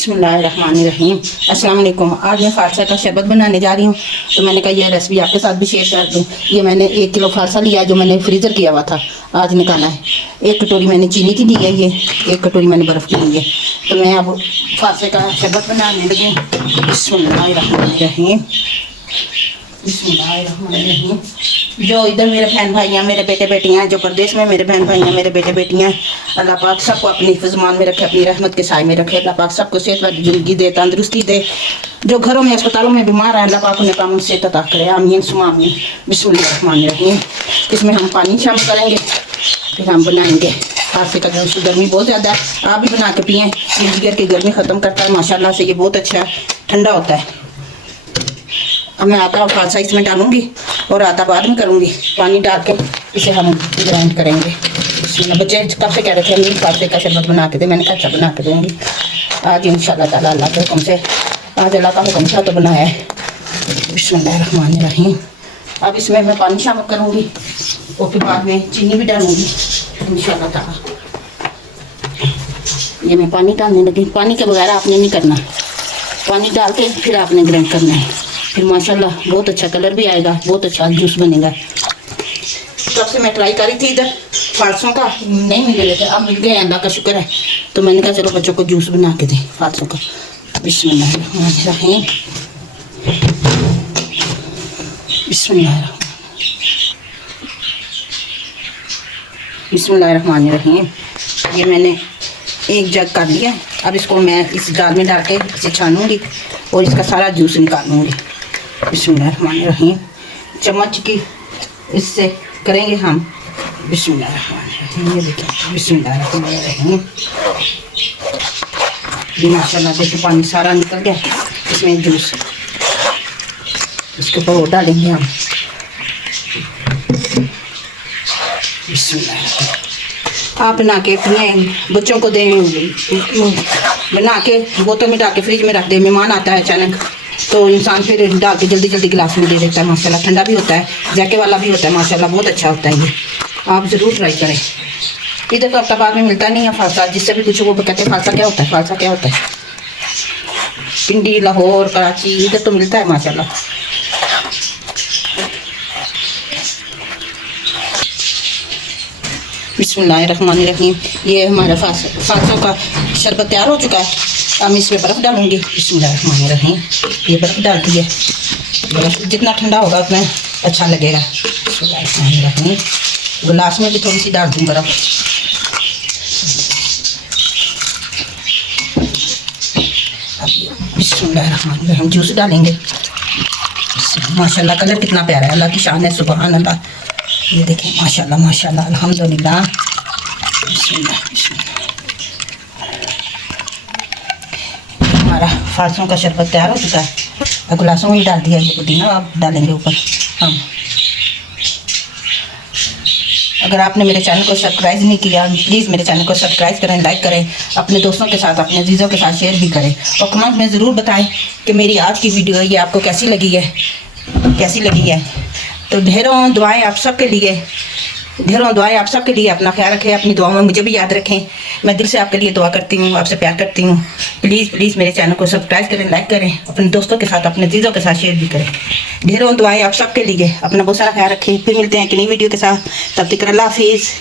बिस्मिल्लाहिर्रहमानिर्रहीम। अस्सलाम वालेकुम। आज मैं फारसा का शरबत बनाने जा रही हूँ, तो मैंने कहा यह रेसिपी आपके साथ भी शेयर कर दूँ। ये मैंने 1 किलो फारसा लिया जो मैंने फ्रीज़र किया हुआ था, आज निकाला है। 1 कटोरी मैंने चीनी की ली है, ये 1 कटोरी मैंने बर्फ़ की ली है। तो मैं अब फारसे का शरबत बनाने लगी। बिस्मिल्लाहिर्रहमानिर्रहीम। बिस्मिल्लाहिर्रहमानिर्रहीम। जो इधर मेरे बहन भाई हैं, मेरे बेटे बेटियाँ हैं, जो प्रदेश में मेरे बहन भाई हैं, मेरे बेटे बेटियाँ हैं, अल्लाह पाक सबको अपनी हिफ़्ज़-मान में रखे, अपनी रहमत के साए में रखे। अल्लाह पाक सबको सेहत वाली ज़िंदगी दे, तंदुरुस्ती दे। जो घरों में अस्पतालों में बीमार है, अल्लाह पाक उन्हें कामों से अता करे। आमीन सुम्मा आमीन। बिस्मिल्लाहिर्रहमानिर्रहीम। इसमें हम पानी शामिल करेंगे, फिर हम बनाएंगे फारसे का जूस। गर्मी बहुत ज़्यादा है, आप भी बना के पिएँ। ये जिगर की गर्मी ख़त्म करता है माशाल्लाह से, ये बहुत अच्छा है, ठंडा होता है। अब मैं आटा और फारसा इसमें डालूंगी और आटा बाद में करूंगी। पानी डाल के इसे हम ग्राइंड करेंगे। बच्चे कब से कह रहे थे हम फारसे का शरबत बना के दे, मैंने कहा अच्छा बना के दूँगी। आज इंशाल्लाह ताला अल्लाह के हुक्म से, आज अल्लाह का हुक्म था तो बनाया है। बिस्मिल्लाहिर्रहमानिर्रहीम। अब इसमें मैं पानी शामिल करूँगी और फिर बाद में चीनी भी डालूँगी इंशाल्लाह ताला। ये मैं पानी डालने लगी। पानी के बगैर आपने नहीं करना, पानी डाल के फिर आपने ग्राइंड करना है। फिर माशाल्लाह बहुत अच्छा कलर भी आएगा, बहुत अच्छा जूस बनेगा। तब से मैं ट्राई करी थी इधर फारसों का, नहीं मिल रहे थे, अब मिल गए, अल्लाह का शुक्र है। तो मैंने कहा चलो बच्चों को जूस बना के दें फारसों का। बिस्मिल्लाहिर्रहमानिर्रहीम। बिस्मिल्लाहिर्रहमानिर्रहीम। ये मैंने 1 जग कर लिया। अब इसको मैं इस जार में डाल के इसे छानूंगी और इसका सारा जूस निकालूंगी। बिस्मिल्लाहिर्रहमानिर्रहीम। चम्मच की इससे करेंगे हम। बिस्मिल्लाहिर्रहमानिर्रहीम। ये देखिए बिस्मिल्लाहिर्रहमानिर्रहीम। माशाल्लाह देखिए पानी सारा निकल गया, इसमें जूस इसके ऊपर वो डालेंगे हम। बिस्मिल्लाहिर्रहमानिर्रहीम। आप बना के पिए, बच्चों को दें, बना के बोतल में डाल के फ्रिज में रख दें। मेहमान आता है अचानक तो इंसान फिर डाल के जल्दी जल्दी गिलास में दे देता है। माशाल्लाह ठंडा भी होता है, जाके वाला भी होता है, माशाल्लाह बहुत अच्छा होता है। ये आप ज़रूर ट्राई करें। इधर तो अफ्ताबाद में मिलता नहीं है फारसा, जिससे भी कुछ वो कहते हैं फारसा क्या होता है, फारसा क्या होता है। पिंडी, लाहौर, कराची इधर तो मिलता है माशाल्लाह। बिस्मिल्लाहिर्रहमानिर्रहीम। ये हमारा फारसों का शरबत तैयार हो चुका है। अब इसमें बर्फ़ डालूंगी। बिस्मिल्लाहिर्रहमानिर्रहीम। ये बर्फ़ डालती है, बर्फ़ जितना ठंडा होगा उतना अच्छा लगेगा। बिस्मिल्लाहिर्रहमानिर्रहीम। गिलास में भी थोड़ी सी डाल दूँ बर्फ़। बिस्मिल्लाहिर्रहमानिर्रहीम। जूस डालेंगे। माशाल्लाह कलर कितना प्यारा है, अल्लाह की शान है, सुभान अल्लाह। ये देखें माशाल्लाह माशाल्लाह अल्हम्दुलिल्लाह। हमारा फारसों का शरबत तैयार हो चुका है। गिलासों में डाल दिया ये पुदीना, आप डालेंगे ऊपर हम। अगर आपने मेरे चैनल को सब्सक्राइब नहीं किया, प्लीज़ मेरे चैनल को सब्सक्राइब करें, लाइक करें, अपने दोस्तों के साथ, अपने अजीज़ों के साथ शेयर भी करें और कमेंट में ज़रूर बताएं कि मेरी आज की वीडियो ये आपको कैसी लगी है, कैसी लगी है। तो ढेरों दुआएं आप सबके लिए, ढेरों दुआएं आप सबके लिए। अपना ख्याल रखें, अपनी दुआओं में मुझे भी याद रखें। मैं दिल से आपके लिए दुआ करती हूँ, आपसे प्यार करती हूँ। प्लीज़ प्लीज़ मेरे चैनल को सब्सक्राइब करें, लाइक करें, अपने दोस्तों के साथ, अपने अजीज़ों के साथ शेयर भी करें। ढेरों दुआएं आप सबके लिए। अपना बहुत सारा ख्याल रखें। फिर मिलते हैं एक नई वीडियो के साथ, तब तक अल्लाह हाफिज़।